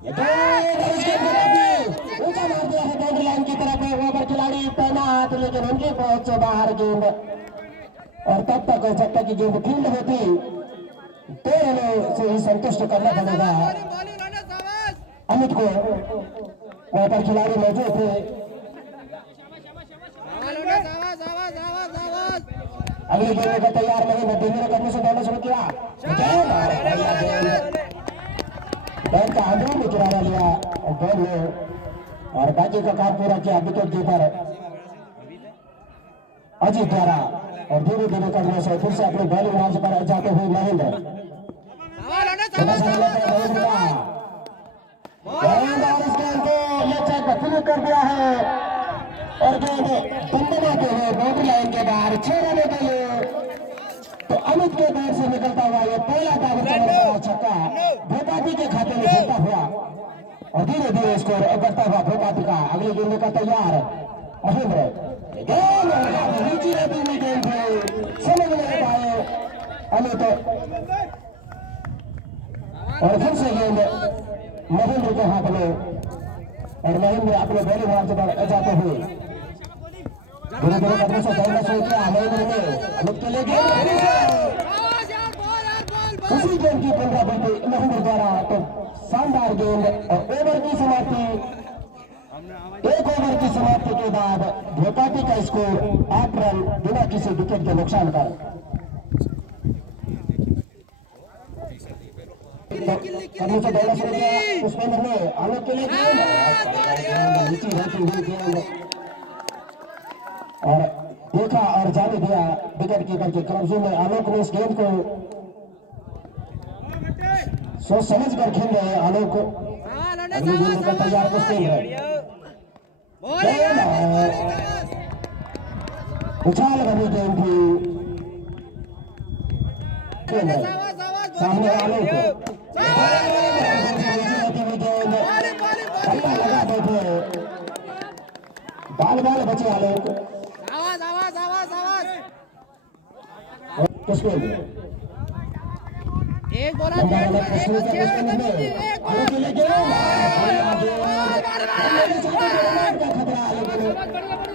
ऊंचा मार दिया है बाउंड्री लाइन की तरफ। वहां पर खिलाड़ी तैनात, लेकिन उनकी पहुंच से बाहर गेंद। और तब तक जब तक की गेंद फील्ड होती 2 रनों से ही संतुष्ट करना पड़ेगा अमित को। वहां पर खिलाड़ी मौजूद थे। अगली गेंद का तैयार नहीं, महेंद्र करने से दौड़ना शुरू किया। बैट का अंदरूनी किनारा लिया बॉल ने और बाकी का काम पूरा किया विकेट कीपर अजीत द्वारा। और धीरे धीरे करने से फिर से अपने बॉलिंग मार्च पर जाते हुए महेंद्र कर दिया है और गेंद दंडनाते हुए बाउंड्री लाइन के बाहर 6 रनों के लिए। तो अमित के बैट से निकलता हुआ ये पहला दावर छक्का भोपाती के खाते में छूटा हुआ और धीरे धीरे स्कोर बढ़ता हुआ भोपाती का। अगली गेंद का तैयार महेंद्र, नीची रहती हुई गेंद थी, समझ नहीं पाए अमित और फिर से गेंद महेंद्र के हाथ में और महेंद्र अपने बॉलिंग मार्च पर जाते हुए धीरे धीरे करने से दौड़ना शुरू किया। महेंद्र ने अमित के लिए उसी गेंद की पुनरावृत्ति महेंद्र द्वारा। तो शानदार गेंद और ओवर की समाप्ति। 1 ओवर की समाप्ति के बाद भोपाती का स्कोर 8 रन बिना किसी विकेट के नुकसान का। करने से दौड़ना शुरू किया पुष्पेंद्र ने आलोक के लिए नीचे रहती हुई गेंद और देखा और जाने दिया विकेट कीपर के कब्जे में। आलोक ने इस गेंद को सोच समझ कर खेल रहे हैं। आलोक अगली गेंद का तैयार पुष्पेंद्र उछाल भरी गेंद थी सामने आलोक लगा बैठे बाल बाल बचे आलोक पुष्पेंद्र एक बोला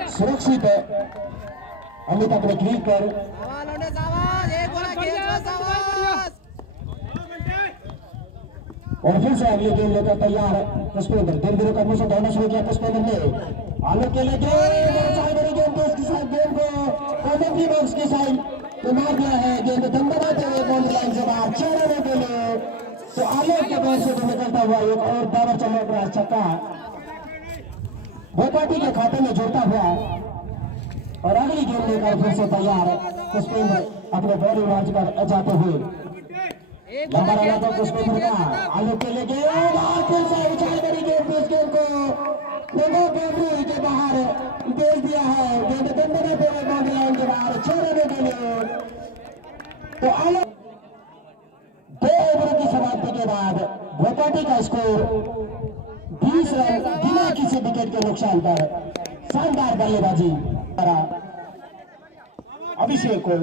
सुरक्षित है अमित अपने क्रीज पर और फिर से अगली गेंद लेकर तैयार पुष्पेंद्र। धीरे धीरे करने से दौड़ना शुरू किया पुष्पेंद्र ने आलोक के लिए गेंद को कॉमेंट्री बॉक्स की साइड तो मार दिया है। गेंद दंडनाते हुए बाउंड्री लाइन से बाहर 6 रनों के लिए। तो आलोक के बैट से तो निकलता हुआ एक और दावर चलने पर छक्का भोपाती के खाते में जुड़ता हुआ और अगली गेंद लेकर फिर से तैयार पुष्पेंद्र अपने बॉलिंग मार्च पर जाते हुए। लंबा रना था पुष्पेंद्र का आलोक के लिए फिर से उछाल करी गेंद इस गेंद को बाउंड्री के बाहर भेज दिया है। गेंद दंडनाते हुए बाउंड्री लाइन के बाहर 6 रनों के लिए। तो आलोक 2 ओवर की समाप्ति के बाद भोपाती का स्कोर 20 रन बिना किसी विकेट के नुकसान पर। शानदार बल्लेबाजी अभिषेक को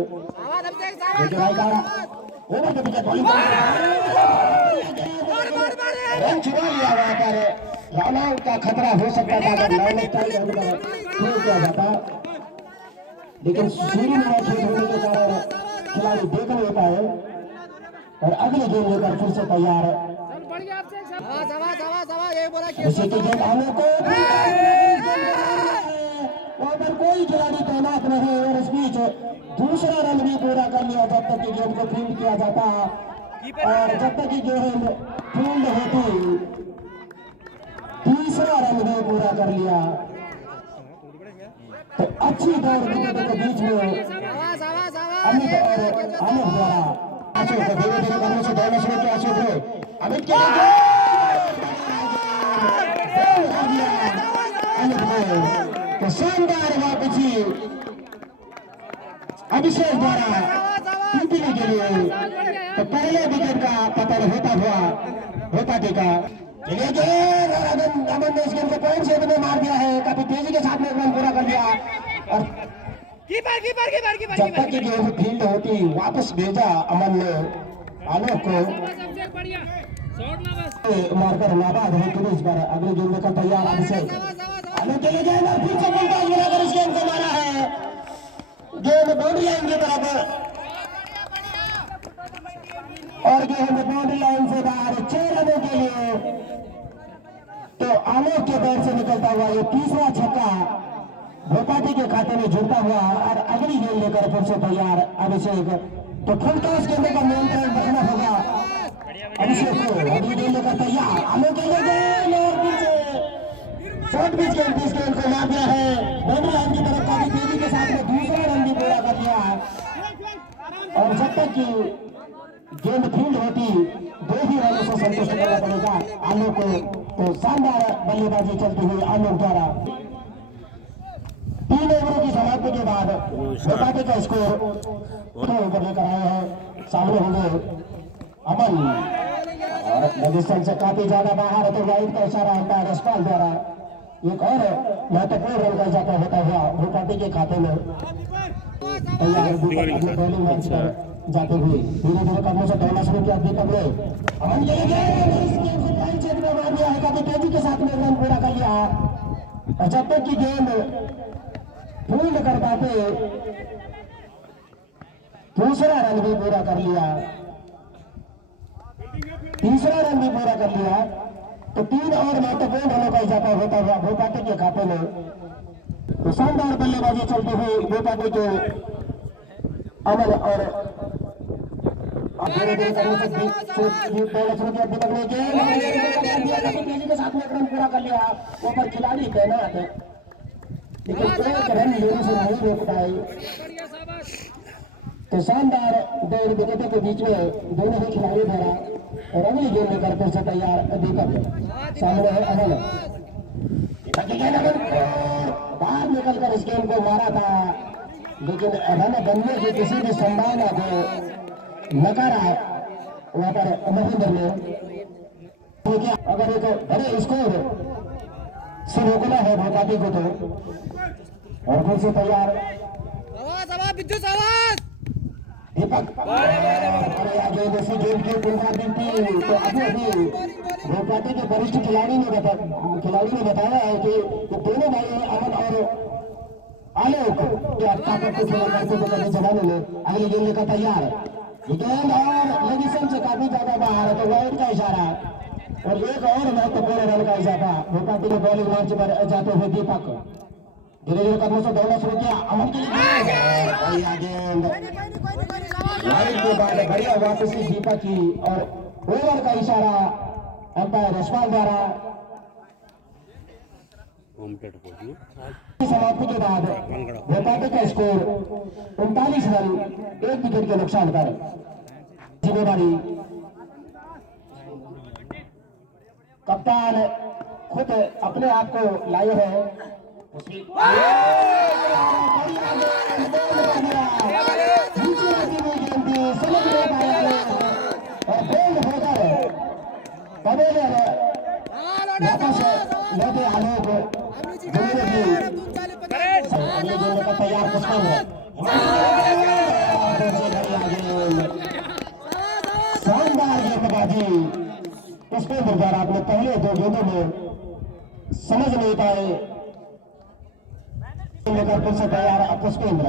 ओवर के विकेट बॉलिंग रन चुरा लिया वहां पर। रन आउट का खतरा हो सकता था अगर 9 किया जाता, लेकिन शुरू में खेल होने के कारण खिलाड़ी देख नहीं पाए और अगले गेंद लेकर फिर से तैयार वहां पर कोई खिलाड़ी तैनात नहीं और इस बीच दूसरा रन भी पूरा कर लिया जब तक की गेंद को फील्ड किया जाता और जब तक की गेंद फील्ड होती तीसरा रन भी पूरा कर लिया। तो अच्छी दौड़ विकेटों के बीच में अमित और अमित द्वारा अशोक को धीरे धीरे करने से दौड़ना शुरू किया। अशोक ने अमित के तो शानदार वापसी अभिषेक द्वारा जीतने के लिए। तो पहले विकेट का पतन होता हुआ भोपाती का अमन ने इस गेंद को पॉइंट से में मार दिया है। काफी तेजी के साथ में रन पूरा कर दिया और जब तक की गेंद फील्ड होती वापस भेजा अमन ने आलोक को। मारकर नाबाद है क्रीज पर। अगली गेंद का तैयार अभिषेक आलोक के लिए गेंद और फिर से मुमताज बनाकर इस गेंद को मारा है। गेंद बाउंड्री लाइन की तरफ और गेंद बाउंड्री लाइन से बाहर 6 रनों के लिए। तो आलोक के बैट से निकलता हुआ ये तीसरा छक्का भोपाटी के खाते में जुड़ता हुआ और अगली गेंद लेकर फिर से तैयार अभिषेक। तो फुल टॉस गेंद का नियंत्रण रखना होगा अभिषेक को। अगली गेंद लेकर तैयार आलोक के लिए गेंद और फिर से शॉर्ट पिच गेंद इस गेंद को मार दिया है बाउंड्री लाइन की तरफ। काफी तेजी के साथ में दूसरा रन भी पूरा कर लिया और जब तक की गेंद फील्ड होती 2 ही रनों से संतुष्ट करना पड़ेगा आलोक को। तो शानदार बल्लेबाजी चलती हुई आलोक द्वारा 3 ओवरों की समाप्ति के बाद भोपाटी का स्कोर ऊपर लेकर आए हैं। सामने होंगे अमन और रजिस्टर से काफी ज्यादा बाहर है तो वाइड का इशारा होता है रसपाल द्वारा। एक और महत्वपूर्ण रन का इजाफा होता हुआ भोपाटी के खाते में तैयार बॉलिंग मैच पर जाते हुए धीरे धीरे कदमों से दौड़ना शुरू किया दीपक ने। अमन के लिए क्षेत्र में मार दिया है। काफी तेजी के साथ में रन पूरा कर लिया और जब तक की गेंद फील्ड कर पाते दूसरा रन भी पूरा कर लिया। तीसरा रन भी पूरा कर लिया तो 3 और महत्वपूर्ण रनों का इजाफा होता हुआ भोपाटी के खाते में। तो शानदार बल्लेबाजी चलती हुई भोपाटी के अमन और तेजी के साथ में रन पूरा कर लिया। ऊपर खिलाड़ी तैनात है लेकिन एक रन लेने से नहीं रोक पाए। तो शानदार 2 विकेटों के बीच में दोनों ही खिलाड़ी द्वारा और अगली गेंद लेकर फिर से तैयार दीपक। सामने है अमन बाहर निकलकर इस गेंद को मारा था लेकिन रन बनने की किसी भी संभावना को नकारा वहां पर महेंद्र ने। अगर एक बड़े स्कोर से रोकना है भोपाटी को तो और फिर से तैयार दीपक जैसी गेंद की पुनरावृत्ति। तो अभी भोपाटी के वरिष्ठ खिलाड़ी ने बताया है कि दोनों भाई अमन और आलोक ताकत को खेला करते थे पहले जमाने में। अगली गेंद लेकर तैयार गेंद और लेगिसन से काफी ज्यादा बाहर है तो वाइड का इशारा और एक और महत्वपूर्ण रन का इजाफा भोपाटी के बॉलिंग मंच पर जाते हुए दीपक धीरे धीरे कदमों से दौड़ना शुरू किया। अमन के लिए गेंद वाइड के बाद बढ़िया वापसी दीपक की और ओवर का इशारा अंपायर रसपाल द्वारा। समाप्ति के बाद भोपाटी का स्कोर 39 रन 1 विकेट के नुकसान पर। जिम्मेदारी कप्तान खुद अपने आप को लाए हैं समझ नहीं पाया और बोल्ड होकर पवेलियन वापस लौटे आलोक तैयार शानदार गेंदबाजी पुष्पेंद्र द्वारा अपने पहले 2 गेंदों में समझ नहीं पाए लेकर फिर से तैयार पुष्पेंद्र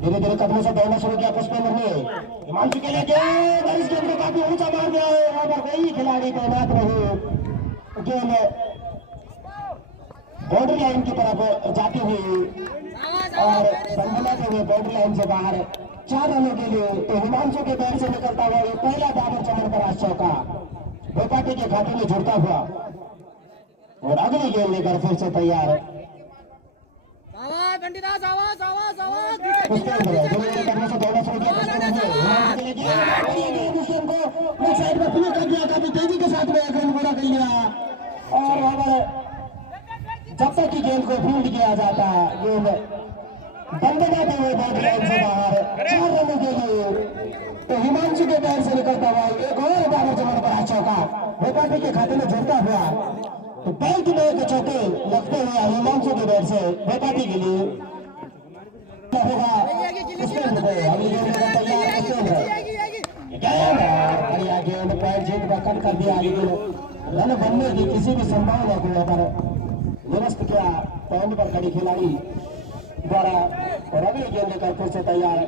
धीरे धीरे कदमों से दौड़ना शुरू किया पुष्पेंद्र ने। हिमांशु के लिए गेंद इस गेंद को काफी ऊंचा मार दिया है। वहां पर कोई खिलाड़ी तैनात रहे। गेंद बाउंड्री लाइन की तरफ जाती हुई और बंधनाते हुए बाउंड्री लाइन से बाहर 4 रनों के लिए। तो हिमांशु के बैट से निकलता हुआ ये पहला दावर चमन पर आज चौका भोपाटी के खाते में जुड़ता हुआ और अगली गेंद लेकर फिर से तैयार काफी तेजी के साथ में गेंद पूरा कर लिया और वहां पर जब तक की गेंद को फील्ड किया जाता गेंद बंदनाते हुए बाउंड्री लाइन से बाहर 4 रनों के लिए। तो हिमांशु के पैर से निकलता हुआ एक और दावर जमान पर चौका भोपाटी के खाते में जुड़ता हुआ। तो बैट में एक चौके लगते हुए हिमांशु के बैट से भोपाटी के लिए होगा पुष्पेंद्र को। अगली गेंद का तैयार पुष्पेंद्र बढ़िया गेंद पैर जीत पर कट कर दिया लेकिन रन बनने की किसी भी संभावना को यहाँ पर निरस्त किया पॉइंट पर खड़ी खिलाड़ी द्वारा और अगली गेंद लेकर फिर से तैयार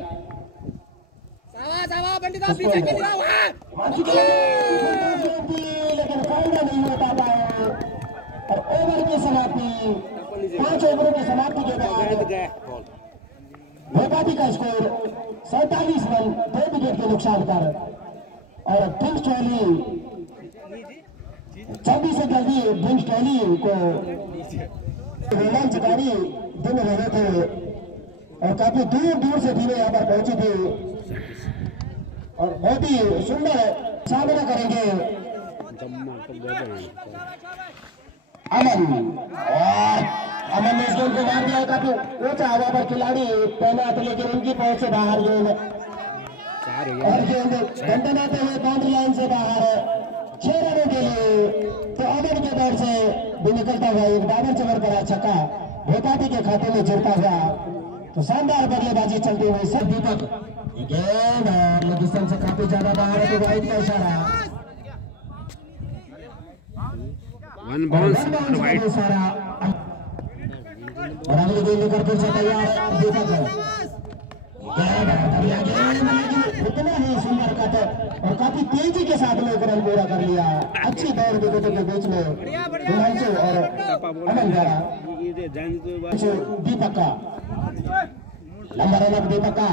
लेकिन फायदा नहीं हो पाता है और ओवर की समाप्ति 5 ओवरों की समाप्ति के बाद भोपाली का स्कोर 47 रन 2 विकेट के नुकसान पर और ड्रिंक्स टैली 24 से जल्दी ड्रिंक्स टैली को रोमांचकारी दिन रहे थे और काफी दूर दूर से टीमें यहाँ पर पहुंची थी और बहुत ही सुंदर सामना करेंगे अमन और अमन ने इस गेंद को मार दिया काफी ऊंचा हवा पर खिलाड़ी पहना था लेकिन उनकी पहुंच से बाहर गेंद और गेंद दंडनाते हुए बाउंड्री लाइन से बाहर 6 रनों के लिए तो अमन के दौर से भी निकलता हुआ एक डाबर चवर करा छक्का भोपाली के खाते में जुड़ता हुआ तो शानदार बल्लेबाजी चलती हुई सब दीपक गेंद और लेकिन से काफी ज्यादा बाहर है तो वाइड का इशारा वन बाउंस वाइड इशारा और अगली गेंद लेकर फिर से तैयार दीपक इतना ही सुंदर कट और काफी तेजी के साथ में एक रन पूरा कर लिया अच्छी दौड़ विकेटों के बीच में हिमांशु और अमन द्वारा दीपक का लंबा रन दीपक का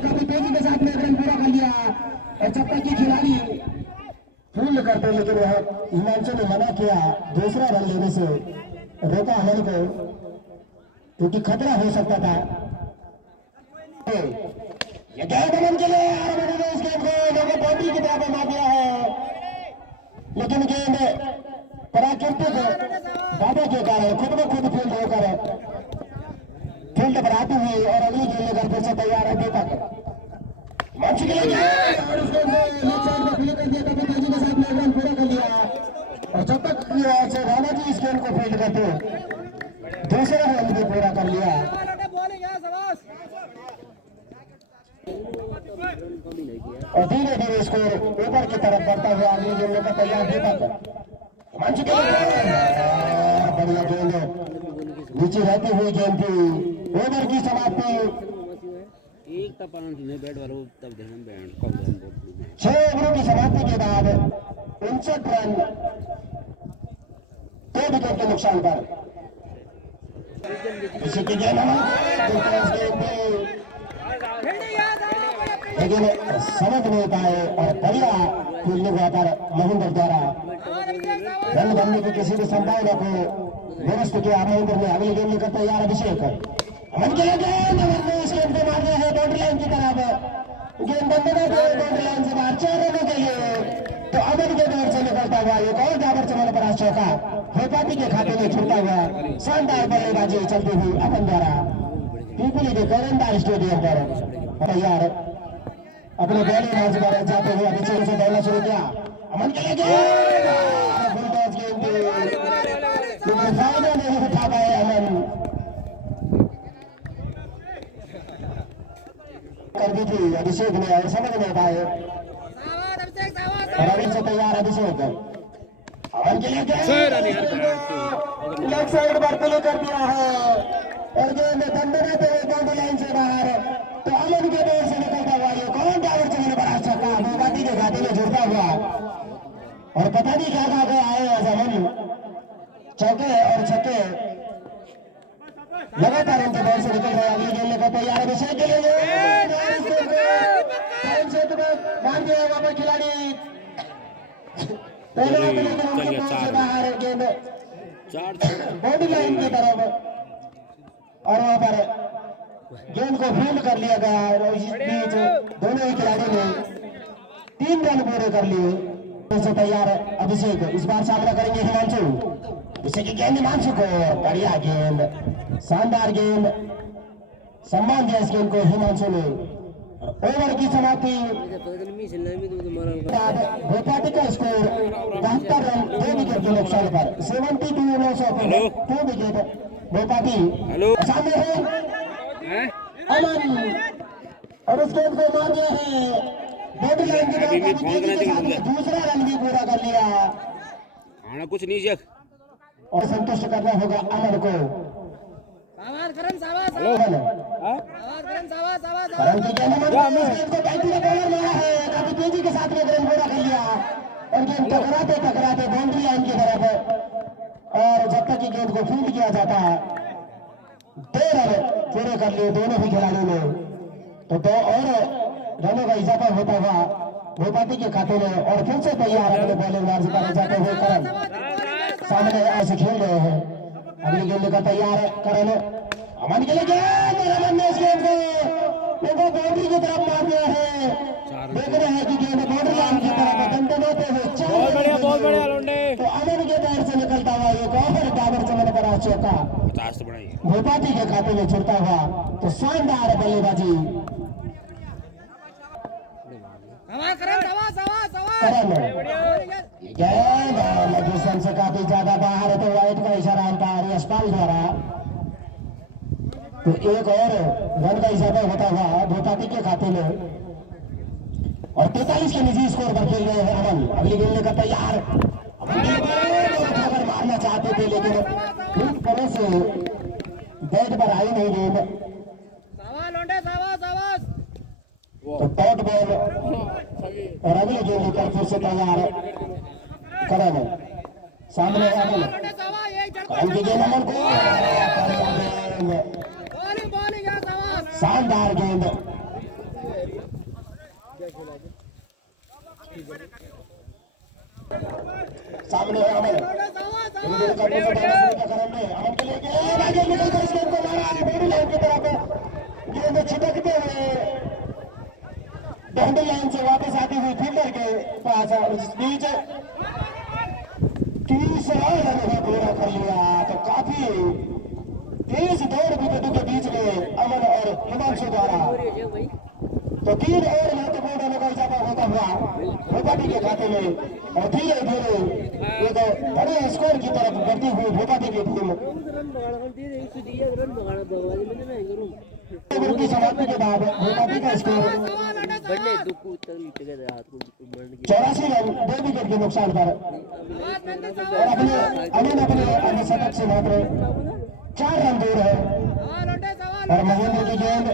काफी तेजी के साथ में एक रन पूरा कर लिया और चप्पा की खिलाड़ी फील्ड करते लेकिन वह हिमांशु ने मना किया दूसरा रन लेने से रोका अमन को क्योंकि खतरा हो सकता था ये गेंद अमन के लिए अमन ने इस गेंद को लोगों बाउंड्री की तरफ मार दिया है लेकिन गेंद प्राकृतिक बाधा के कारण खुद ब खुद फील्ड होकर फील्ड पर आती हुई और अगली गेंद लेकर फिर से तैयार है दीपक मंच के लिए और उसको लेफ्ट साइड में फील्ड कर दिया काफी तेजी के साथ में रन पूरा कर लिया और जब तक से राणा जी इस गेंद को फील्ड करते दूसरा रन भी पूरा कर लिया और धीरे धीरे स्कोर ऊपर की तरफ बढ़ता हुआ अगली गेंद लेकर तैयार दीपक मंच के लिए बढ़िया गेंद नीचे रहती हुई गेंद थी ओवर की समाप्ति एक तब बैट वालों तब ध्यान बैंड कब 6 ओवरों की समाप्ति के बाद 59 रन 2 विकेट के नुकसान पर इसी की गेंद लेकिन समझ नहीं पाए और बढ़िया फील्डिंग वहां पर महेंद्र द्वारा रन बनने की किसी भी संभावना को निरस्त किया महेंद्र ने अगली गेंद लेकर तैयार अभिषेक अमन के लिए गेंद अमन ने इस गेंद को मार दिया है बाउंड्री लाइन की तरफ गेंद बंदना बाउंड्री लाइन से बाहर 4 रनों के लिए तो अमन के दौर से निकलता हुआ एक और डाबर चमन पर चौका भोपाली के खाते में छूटता हुआ शानदार बल्लेबाजी चलती हुई अमन द्वारा पीपली के गौरंदार स्टेडियम पर तैयार अपने बॉलिंग मैच पर जाते हुए अभिषेक से दौड़ना शुरू किया अमन के लिए फायदा नहीं उठा पाए अमन कर दी थी अभिषेक ने और समझ नहीं पाए और अभी से तैयार अभिषेक अमन के लिए लेफ्ट साइड पर प्ले कर दिया है और गेंद दंडनाते हुए बाउंड्री लाइन से बाहर तो अमन के दौर से निकलता हुआ ये कौन डावर चलने पर आ चक्का भोपाली के खाते में जुड़ता हुआ और पता नहीं क्या खा गया है अमन चौके और छक्के लगातार उनके दौर से निकल रहे अगली गेंद लेकर तैयार अभिषेक के लिए मार दिया वहां पर खिलाड़ी बाहर गेंद बॉडी लाइन की तरफ और वहां पर गेंद को फील्ड कर लिया गया और इस बीच दोनों ही खिलाड़ी ने 3 रन पूरे कर लिए से तैयार अभिषेक इस बार सामना करेंगे हिमांशु इसे की गेंद हिमांशु को बढ़िया गेंद शानदार गेंद सम्मान दिया इस गेंद को हिमांशु ने ओवर की समाप्ति भोपाली का स्कोर 72 रन 2 विकेट के नुकसान पर 72 2 विकेट भोपाटी हेलो सामने है हैं अमन और उस गेंद को मार दिया है बॉडी लाइन की अभी मैं तरफ फोन तेजी करना के चाहिए साथ में दूसरा रन भी पूरा कर लिया आना कुछ नहीं जग और संतुष्ट करना होगा अमन को। हेलो हाँ करण की गेंद अमन को, इस गेंद को बैटिंग का बॉलर मारा है, काफी तेजी के साथ में रन पूरा कर लिया और गेंद टकराते टकराते बाउंड्री लाइन की तरफ और जब तक कि गेंद को फील्ड किया जाता है 2 रन पूरे कर लिए दोनों ही खिलाड़ियों ने, तो 2 और रनों का इजाफा होता हुआ भोपाटी के खाते में और फिर से तैयार अपने बॉलिंग मार्ज पर जाते हुए करण सामने ऐसे खेल रहे हैं। अगली गेंद का तैयार है करण, अमन के लिए गेंद और अमन ने इस गेंद को बाउंड्री की तरफ मार दिया है। देख रहे हैं कि गेंद बाउंड्री लाइन की तरफ दंडनाते हुए बहुत बढ़िया लौंडे तो अमन के पैर से निकलता हुआ एक और डाबर चमन पर आ चौका 50 तो बढ़ाइए भोपाटी के खाते में छुड़ता हुआ तो शानदार बल्लेबाजी करण। ये गेंद लगी से काफी ज्यादा बाहर तो वाइट का इशारा अंपायर यशपाल द्वारा, तो एक और रन का इजाफा होता हुआ भोपाटी के खाते में और 43 के निजी स्कोर पर खेल रहे हैं अमन। अगली गेंद का तैयार, अगर मारना चाहते थे लेकिन ठीक तरह से बैट पर आई नहीं गेंद, तो डॉट बॉल और अगली गेंद पर फिर से तैयार करण सामने अमन, करण की गेंद अमन को, शानदार गेंद सामने है अमन, करण ने अमन के लिए गेंद आगे निकलकर इस गेंद को मारा बॉडी लाइन की तरफ, गेंद छिटकते हुए बाउंड्री लाइन से वापस आती हुई फील्डर के पास और इस बीच 30 रन पूरा कर लिया, तो काफी तेज दौड़ विकेटों के बीच में अमन और हिमांशु द्वारा, तो 3 और महत्वपूर्ण रनों का इजाफा होता हुआ भोपाटी के खाते में और धीरे धीरे एक बड़े स्कोर की तरफ बढ़ती हुई भोपाटी की टीम की समाप्ति के बाद भोपाटी का स्कोर 84 रन 2 विकेट के नुकसान पर और अपने अन्य शतक से मात्र 4 रन दूर है और महेंद्र की गेंद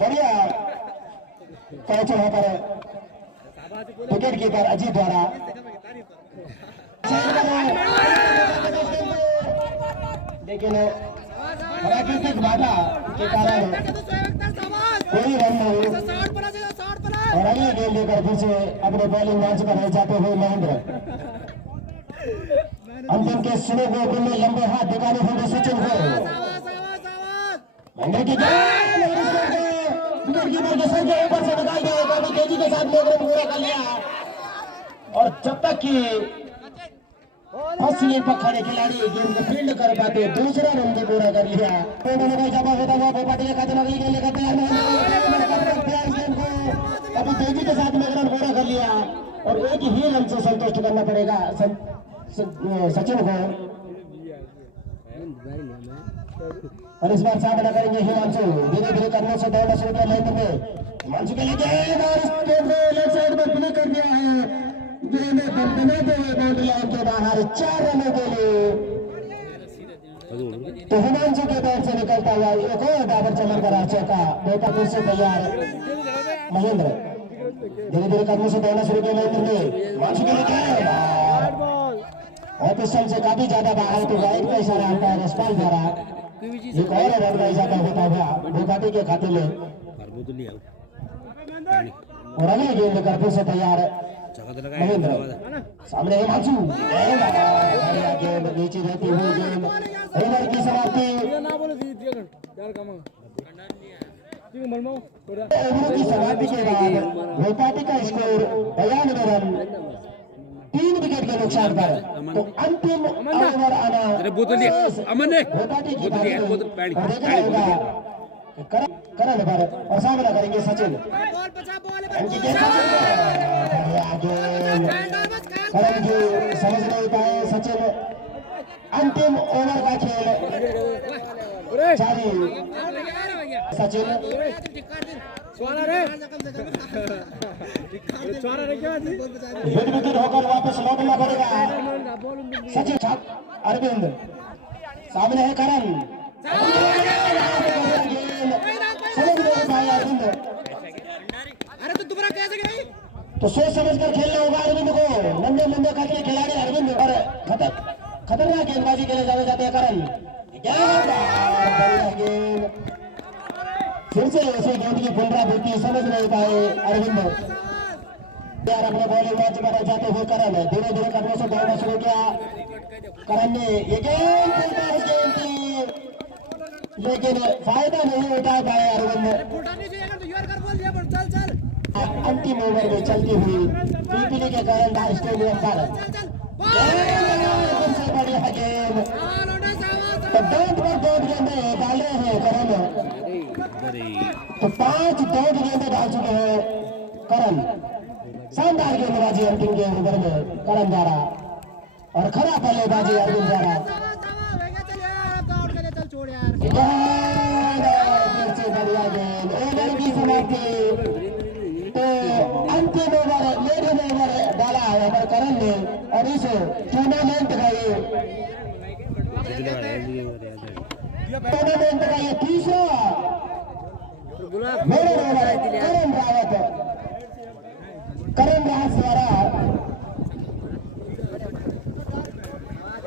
बढ़िया कैच वहां पर विकेट कीपर अजीत द्वारा, लेकिन प्राकृतिक बाधा के कारण कोई रन नहीं और अगली गेंद लेकर फिर से अपने बॉलिंग मंच पर जाते हुए महेंद्र अंतिम के सुने हुए में लंबे हाथ दिखाने होंगे सचिन को, महेंद्र की विकेट कीपर के सर के ऊपर से निकाल दिया, काफी तेजी के साथ में पूरा कर लिया और जब तक कि फर्स्ट स्लिप पर खड़े खिलाड़ी गेंद को फील्ड कर पाते दूसरा रन भी पूरा कर लिया। दोनों का जवाब होता हुआ भोपाटी के खाते में अगली गेंद लेकर तैयार गेंद को अभी तेजी के साथ में रन पूरा कर लिया और एक ही रन से संतुष्ट करना पड़ेगा सचिन को और इस बार सामना करेंगे हिमांशु, धीरे धीरे करने से दौड़ना शुरू किया लाइन में हिमांशु के लिए गेंद और इस गेंद को लेफ्ट साइड पर प्ले कर दिया है, गेंद दंडनाते हुए बाउंड्री लाइन के बाहर 4 रनों के लिए, तो हिमांशु के बैट से निकलता हुआ एक और डाबर चमन का चौका बेटा फिर से तैयार महेंद्र, धीरे धीरे करने से दौड़ना शुरू किया लाइन में हिमांशु के लिए गेंद और पिस्टन से काफी ज्यादा बाहर तो वाइड का इशारा आता है यशपाल द्वारा, एक और रन का इजाफा होता हुआ भोपाटी के खाते में और अगली गेंद लेकर फिर से तैयार महेंद्र सामने हिमांशु गेंद नीचे रहती हुई गेंद ओवर की समाप्ति, ओवर की समाप्ति के बाद भोपाटी का स्कोर 92 रन 3 विकेट के नुकसान पर, तो अंतिम ओवर आना बोतल अमन ने भोपाटी की बोतल देखना होगा करण पर और सामना करेंगे सचिन अंकित के सचिन बढ़िया गेंद करण की समझ नहीं पाए सचिन अंतिम ओवर का खेल जारी सचिन हिट विकेट होकर वापस लौटना पड़ेगा सचिन छाप अरविंद सामने है करण समझ नहीं पाए अरविंद अरे तो दोबारा कैसे गई तो सोच समझ कर खेलना होगा अरविंद को नंगे नंगे करके खिलाड़ी अरविंद और खतरनाक गेंदबाजी के लिए जाने जाते हैं करण गेंद फिर से उसी गेंद की पुनरावृत्ति समझ नहीं पाए अरविंद यार अपने बॉलिंग मैच पर जाते हुए करण धीरे धीरे कदमों से दौड़ना शुरू किया करण ने ये गेंद की लेकिन फायदा नहीं उठा पाए अरविंद उठानी चाहिए अगर तो यार कर बोल दिया पर चल चल अंतिम ओवर में चलती हुई पीपली के कारण स्टेडियम पर फिर से बढ़िया गेंद तो डॉट पर डॉट गेंदे डाले हैं करण तो 5 डॉट गेंदे डाल चुके हैं करण शानदार गेंदबाजी अंतिम गेंद ओवर में करण द्वारा और खराब बल्लेबाजी अरविंद द्वारा चल छोड़ यार फिर से बढ़िया गेंद ओवर की समाप्ति तो अंतिम ओवर लेडन ओवर डाला है हमारे करण ने और इस टूर्नामेंट का ये तीसरा मेरे ओवर करण रावत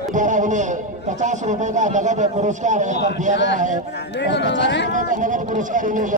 द्वारा उन्हें 50 रुपए का नगद पुरस्कार यहाँ पर दिया गया है और 50 रुपए का नगद पुरस्कार उन्हें